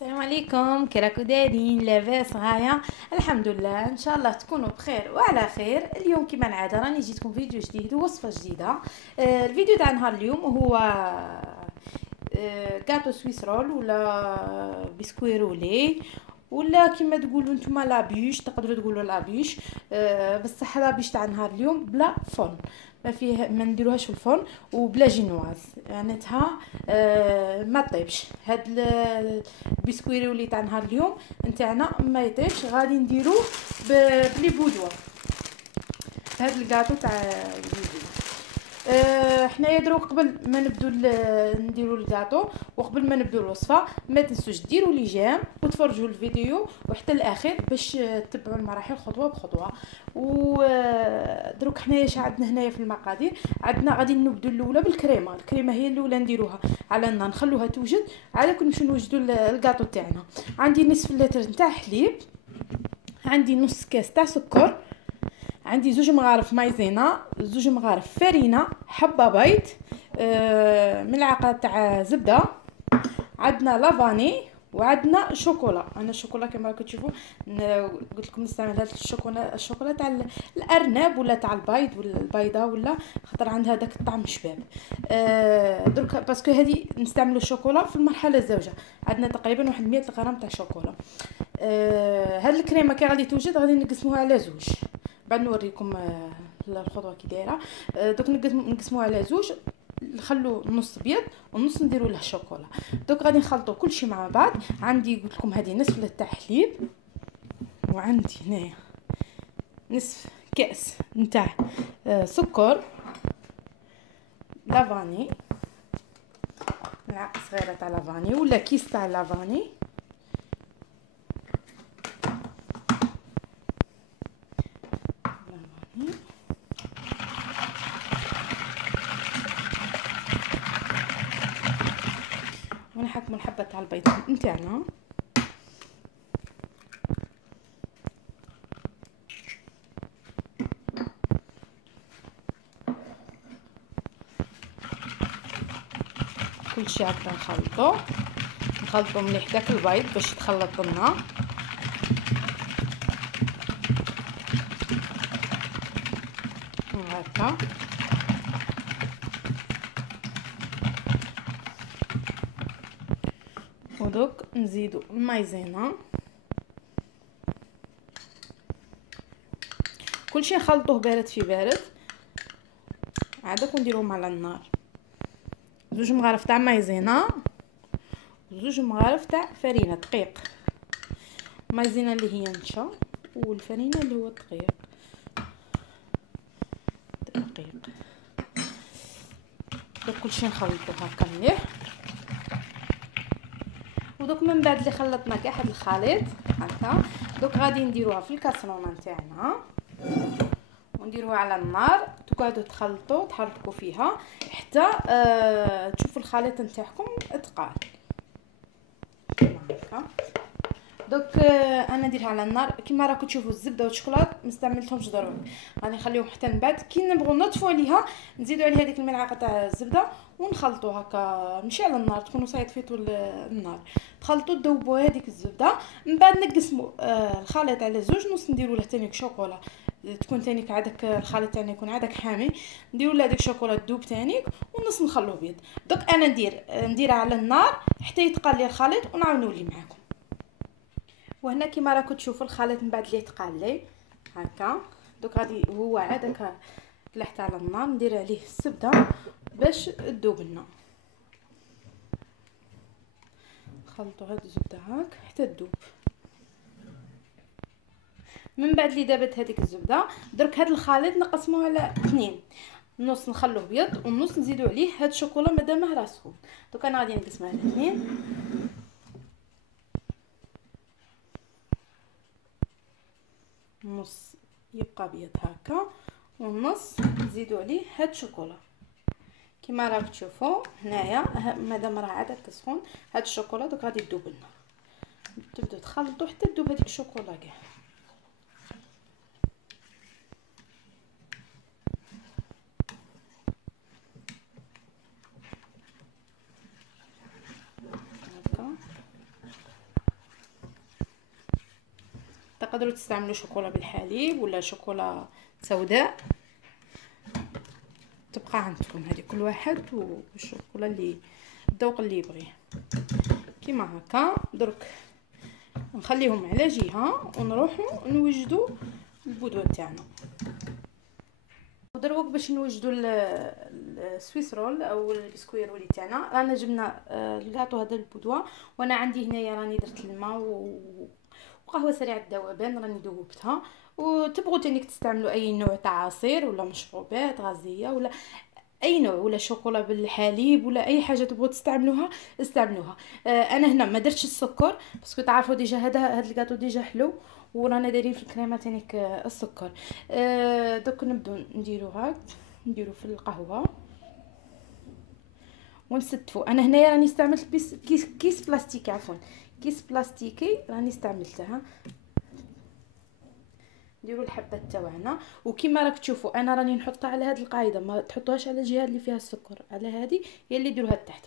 السلام عليكم، كي راكو دايرين؟ لاباس غايه؟ الحمد لله. ان شاء الله تكونوا بخير وعلى خير. اليوم كما العاده راني جيتكم فيديو جديد ووصفه جديده. الفيديو تاع نهار اليوم هو كاتو سويس رول ولا بسكوي رولي، ولا كما تقولوا نتوما لابيش، تقدروا تقولوا لابيش. بصح لابيش تاع نهار اليوم بلا فرن، ما فيه، ما نديروهاش في الفرن، وبلا جينواز معناتها ما طيبش. هاد البسكويري ولي تاع نهار اليوم نتاعنا ما يطيبش، غادي نديروه بلي بودوا. هاد الكاطو تاع البودوا. حنايا دروك قبل ما نبدو نديرو الكاطو وقبل ما نبدو الوصفه، ما تنسوش ديروا لي جيم وتفرجوا الفيديو وحتى الاخير باش تتبعوا المراحل خطوه بخطوه. ودروك حنايا اش عندنا هنايا في المقادير؟ عندنا غادي نبدو الاولى بالكريمه. الكريمه هي الاولى نديروها على النار، نخلوها توجد على كل نمشيو نوجدوا الكاطو تاعنا. عندي نصف لتر نتاع حليب، عندي نص كاس تاع سكر، عندي زوج مغارف مايزينا، زوج مغارف فرينه، حبه بيض، ملعقه تاع زبده، عندنا لافاني، وعندنا شوكولا. انا الشوكولا كما راكم تشوفوا قلت لكم نستعمل هذا الشوكولا تاع الارنب ولا تاع البيض ولا البيضه، ولا خاطر عندها داك الطعم شباب. درك باسكو هذه نستعملوا الشوكولا في المرحله الزوجه. عندنا تقريبا واحد 100 غرام تاع شوكولا. هاد الكريمه كي غادي توجد غادي نقسموها على زوج، بعد نوريكم الخطوه كي دايره. دوك نقسموها على زوج، نخلو نص بيض ونص نديرو له الشوكولا. دوك غادي نخلطو كلشي مع بعض. عندي قلت لكم هذه نصف تاع حليب، وعندي هنايا نصف كاس نتاع سكر، لافاني، ملعقه صغيره تاع لافاني ولا كيس تاع لافاني، ونحكموا الحبه تاع البيض نتاعنا. كلشي هكا نخلطو مليح داك البيض باش يتخلط لنا. هكا ودوك نزيدو المايزينا، كلشي نخلطوه بارد في بارد عادك، ونديروهم على النار. زوج مغارف تاع مايزينا، زوج مغارف تاع فرينه دقيق، مايزينا اللي هي نشا، والفرينه اللي هو دقيق. دوك كلشي نخلطوه هكا مليح. ودوك من بعد اللي خلطنا كاع هاد الخليط هكا، دوك غادي نديروها في الكاسرونه نتاعنا ونديروها على النار. تقعدوا تخلطوا تحركوا فيها حتى تشوفوا الخليط نتاعكم ثقال هكا. دوك انا نديرها على النار كيما راكم تشوفوا. الزبده والشوكولاط ما استعملتهمش ضروري، غادي نخليهم حتى من بعد كي نبغوا نطفوا عليها نزيدوا عليها ديك الملعقه تاع الزبده ونخلطوا هكا. ماشي على النار، تكونوا صايطفيتوا النار، تخلطوا تذوبوا هذيك الزبده. من بعد نقسموا الخليط على زوج، نص نديروا له تانيك شوكولا تكون تانيك عادك الخليط تاعنا يكون عادك حامي، نديروا له هذيك الشوكولا تذوب تانيك، ونص نخلوه بيض. دوك انا نديرها على النار حتى يتقال لي الخليط ونعاود نولي معاكم. وهنا كيما راكم تشوفوا الخليط من بعد اللي تقال لي هكا. دوك غادي هو عادك لحت على النار ندير عليه الزبده باش تذوب لنا. نخلطوا هاد الزبده هاك حتى تذوب. من بعد اللي دابت هذيك الزبده، درك هاد الخليط نقسموه على اثنين، نص نخلوه بيض والنص نزيدوا عليه هاد الشوكولا مادامه راه سخون. دوك انا غادي نقسمها على اثنين، نص يبقى بيض هكا والنص نزيدوا عليه هاد الشوكولا. كما راك تشوفوا هنايا مادام راه عاد تسخن هاد الشوكولا، دوك غادي تذوب لنا. تبداو تخلطوا حتى تذوب هذيك الشوكولا كاع. هكا تقدروا تستعملوا شوكولا بالحليب ولا شوكولا سوداء، تبقى عندكم هذه كل واحد والشوكولا اللي الذوق اللي يبغيه. كيما هكا درك نخليهم على جهه ونروحوا نوجدوا البودره تاعنا. دروك باش نوجدوا السويس رول او البسكويت رولي تاعنا، رانا جبنا الكاطو هذا البودوه، وانا عندي هنايا راني درت الماء وقهوه سريعه الذوبان راني ذوبتها. وتبغوا تانيك تستعملوا اي نوع تاع عصير ولا مشروبات غازيه ولا اي نوع ولا شوكولا بالحليب ولا اي حاجه تبغوا تستعملوها استعملوها. انا هنا ما درتش السكر باسكو تعرفوا ديجا هذا الكاطو ديجا حلو، ورانا دايرين في الكريمه تانيك السكر. دوك نبداو نديرو في القهوه ونستفوا. انا هنايا راني استعملت كيس بلاستيكي، عفوا كيس بلاستيكي راني استعملتها. نديروا الحبات تاعنا وكيما راك تشوفوا انا راني نحطها على هذه القاعده، ما تحطوهاش على الجهه اللي فيها السكر، على هذه هي اللي ديروها تحت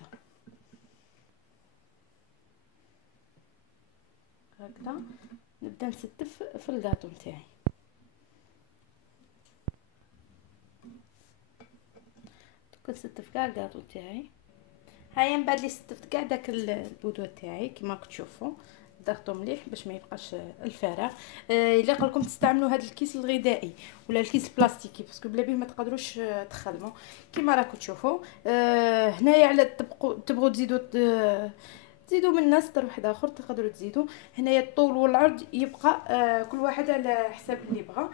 هكذا. نبدا نستف في الكاطو نتاعي. نستف كاع الكاطو تاعي. هيا من بعد اللي استفت كاع داك البودوه تاعي كيما راكم تشوفوا ضغطوا مليح باش ما يبقاش الفراغ. الا قالكم تستعملوا هذا الكيس الغذائي ولا الكيس البلاستيكي باسكو بلا بيه ما تقدروش تخدموا. كيما راكم تشوفوا هنايا على تبغوا تزيدوا من سطر واحد اخر تقدروا تزيدوا. هنايا الطول والعرض يبقى كل واحد على حساب اللي بغى.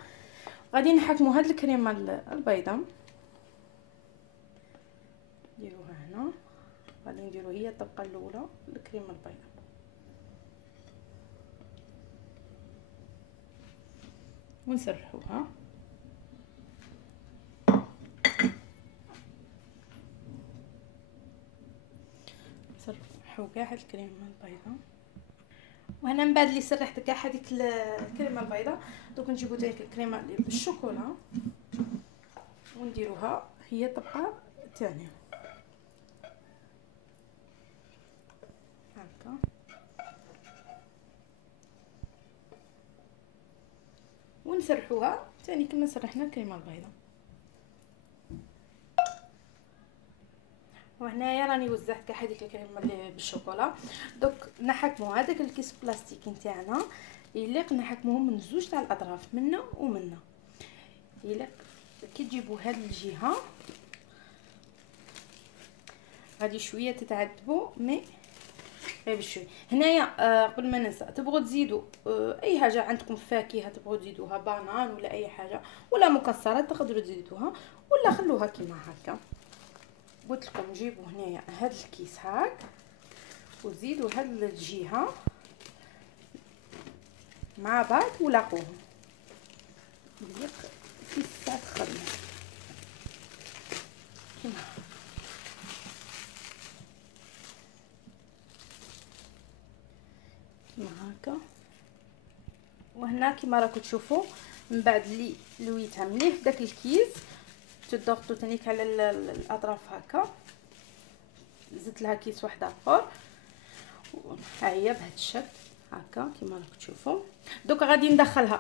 غادي نحكموا هاد الكريمه البيضاء نديروها هنا. غادي نديرو هي الطبقه الاولى الكريمه البيضاء ونسرحوها. نسرحو كاع الكريمه البيضاء. وهنا من بعد اللي سرحت كاع هذيك الكريمه البيضاء دوك نجيبو ديك الكريمه اللي بالشوكولا ونديروها هي الطبقه الثانيه هكا. ونسرحوها ثاني كما سرحنا الكريمه البيضاء. وهنايا راني وزعت كاع هذيك الكريمه اللي بالشوكولا. دوك نحكموا هذاك الكيس بلاستيكي نتاعنا يليق نحكموهم من زوج تاع الاطراف منا ومنا. يليق كي تجيبوا هذه الجهه غادي شويه تتعذبوا مي غير بشوي. هنايا قبل ما ننسى تبغوا تزيدوا اي حاجه عندكم فاكهه تبغوا تزيدوها بانان ولا اي حاجه ولا مكسرات تقدروا تزيدوها ولا خلوها كيما هكا. قلت لكم جيبوا هنايا هذا الكيس هاك وزيدوا هذه الجهه مع بعض ولاقوهم في ساعه خدمه كيما هكا. وهنا كيما راكم تشوفوا من بعد اللي لويتها مليح داك الكيس تضغطوا تانيك على الاطراف هكا. زدت لها كيس واحد اخر ها هي بهذا الشكل هكا كيما راكم تشوفوا. دوك غادي ندخلها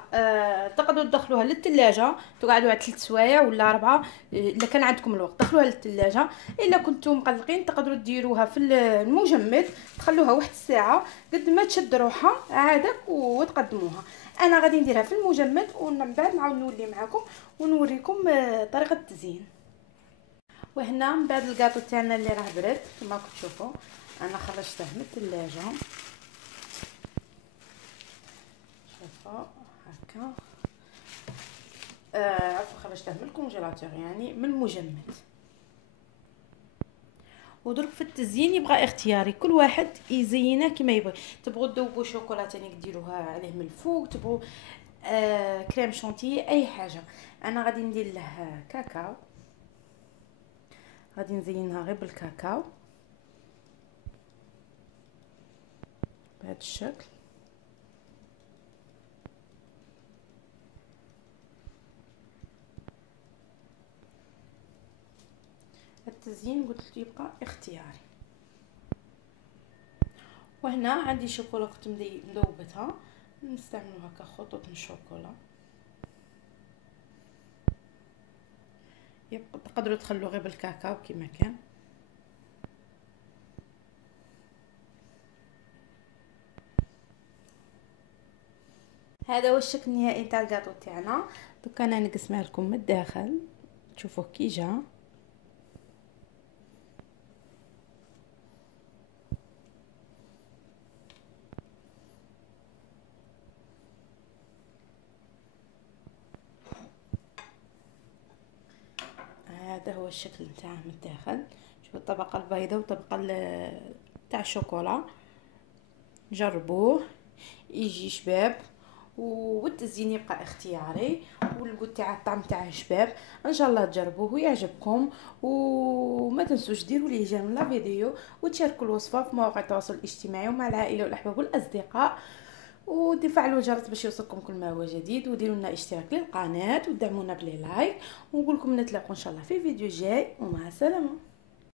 تقدروا تدخلوها للثلاجه تقعدوا على 3 سوايع ولا 4 الا كان عندكم الوقت. دخلوها للثلاجه. الا كنتم مقلقين تقدروا ديروها في المجمد تخلوها واحد الساعه قد ما تشد روحها عادك وتقدموها. انا غادي نديرها في المجمد ومن بعد نعاود نولي معكم ونوريكم طريقه التزيين. وهنا من بعد الكاطو تاعنا اللي راه برد كما راكم تشوفوا انا خرجته من الثلاجه شوفوا هكا. عفوا خرجته من الكونجيلاتور يعني من المجمد. ودرك في التزيين يبقى اختياري كل واحد يزينه كما يبغي. تبغوا تذوبوا شوكولا تاني ديروها عليه من الفوق تبغوا كريم شونتي اي حاجه. انا غادي ندير له كاكاو غادي نزينها غير بالكاكاو بهذا الشكل. التزيين قلت يبقى اختياري. وهنا عندي شوكولا كنت مذوبتها نستعملوا هكا خطوط من الشوكولا. يبقى تقدروا تخلوه غير بالكاكاو كيما كان. هذا هو الشكل النهائي تاع الكاطو تاعنا. دوكا انا نقسمها لكم من الداخل تشوفوه كي جا. هذا هو الشكل نتاعه من الداخل. شوفوا الطبقه البيضاء والطبقه تاع الشوكولا. جربوه يجي شباب، والتزيين يبقى اختياري، والقوت تاع الطعم تاعه شباب. ان شاء الله تجربوه ويعجبكم، وما تنسوش ديروا لي جيم لا فيديو وتشاركوا الوصفه في مواقع التواصل الاجتماعي ومع العائله والاحباب والاصدقاء، وتفعلوا الجرس باش يوصلكم كل ما هو جديد، وديروا لنا اشتراك للقناه ودعمونا بلي لايك، ونقول لكم نتلاقوا ان شاء الله في فيديو جاي، ومع السلامه.